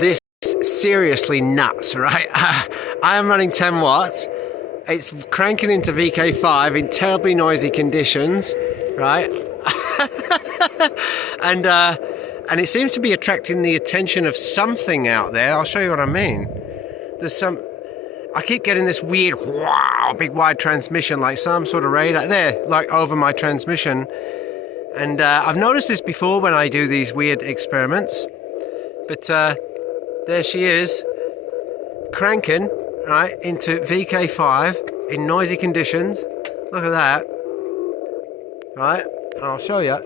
this seriously nuts, right? I am running 10 watts. It's cranking into VK5 in terribly noisy conditions, right? And it seems to be attracting the attention of something out there. I'll show you what I mean. I keep getting this weird, wow, big wide transmission, like some sort of radar there, like over my transmission. And I've noticed this before when I do these weird experiments. But there she is, cranking, right, into VK5 in noisy conditions. Look at that. Right, I'll show you.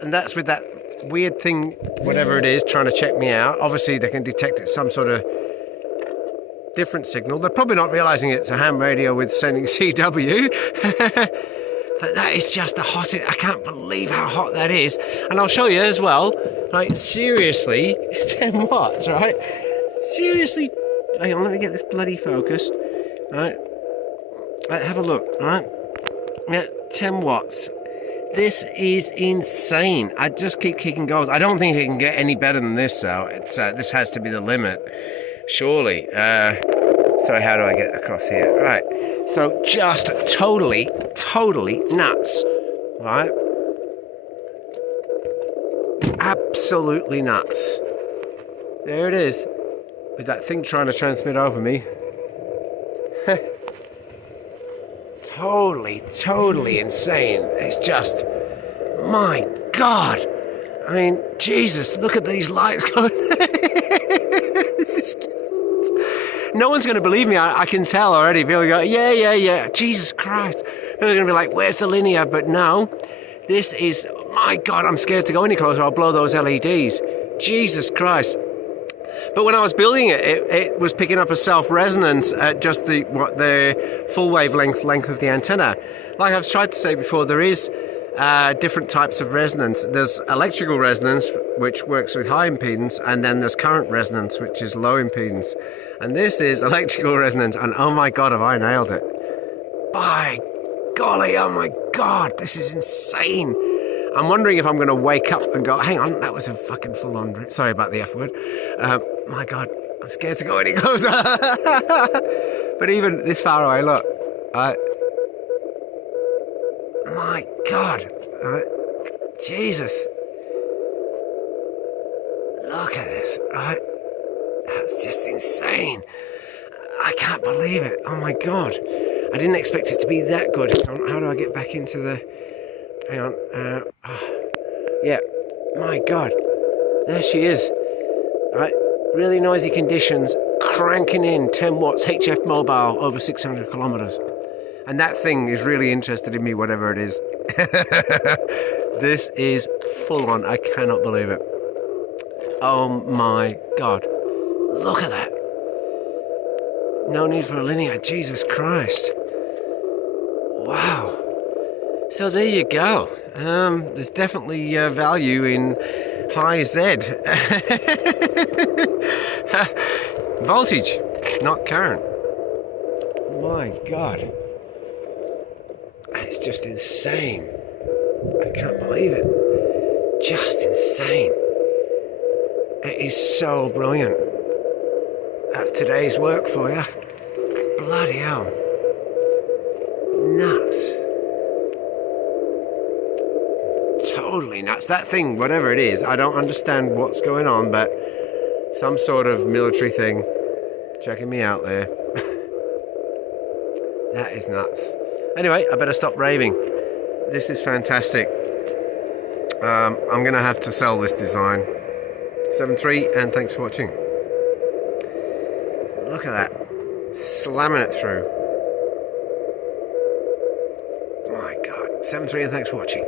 And that's with that weird thing, whatever it is, trying to check me out. Obviously, they can detect it some sort of different signal. They're probably not realizing it's a ham radio with sending CW. But that is just the hottest. I can't believe how hot that is. And I'll show you as well. Like, seriously, 10 watts, right? Seriously. Hang on, let me get this bloody focused. Right. Have a look, right? Yeah, 10 watts. This is insane. I just keep kicking goals. I don't think it can get any better than this, though. This has to be the limit, surely. Sorry, how do I get across here? Right. So just totally nuts, right? Absolutely nuts. There it is, with that thing trying to transmit over me. Totally insane. It's just, my God. I mean, Jesus, look at these lights going. No one's going to believe me. I can tell already. People go, yeah. Jesus Christ. People are going to be like, where's the linear? But no, this is, my God, I'm scared to go any closer. I'll blow those LEDs. Jesus Christ. But when I was building it, it was picking up a self-resonance at just the full wavelength length of the antenna. Like I've tried to say before, there is different types of resonance. There's electrical resonance, which works with high impedance, and then there's current resonance, which is low impedance. And this is electrical resonance, and oh my God, have I nailed it. By golly, oh my God, this is insane. I'm wondering if I'm going to wake up and go, hang on, that was a fucking full-on... Sorry about the F word. My God, I'm scared to go any closer. But even this far away, look. My God. Jesus. Look at this, right? That's just insane. I can't believe it. Oh my God. I didn't expect it to be that good. How do I get back into the... Hang on. Yeah. My God. There she is. Right. Really noisy conditions. Cranking in 10 watts HF mobile over 600 kilometers. And that thing is really interested in me, whatever it is. This is full on. I cannot believe it. Oh my God. Look at that. No need for a linear. Jesus Christ. Wow. So there you go. There's definitely value in high Z. Voltage, not current. My God. It's just insane. I can't believe it. Just insane. It is so brilliant. That's today's work for you. Bloody hell. Nuts. Totally nuts. That thing, whatever it is, I don't understand what's going on, but some sort of military thing checking me out there. That is nuts. Anyway, I better stop raving. This is fantastic. I'm going to have to sell this design. 7.3, and thanks for watching. Look at that. Slamming it through. My God. 7.3, and thanks for watching.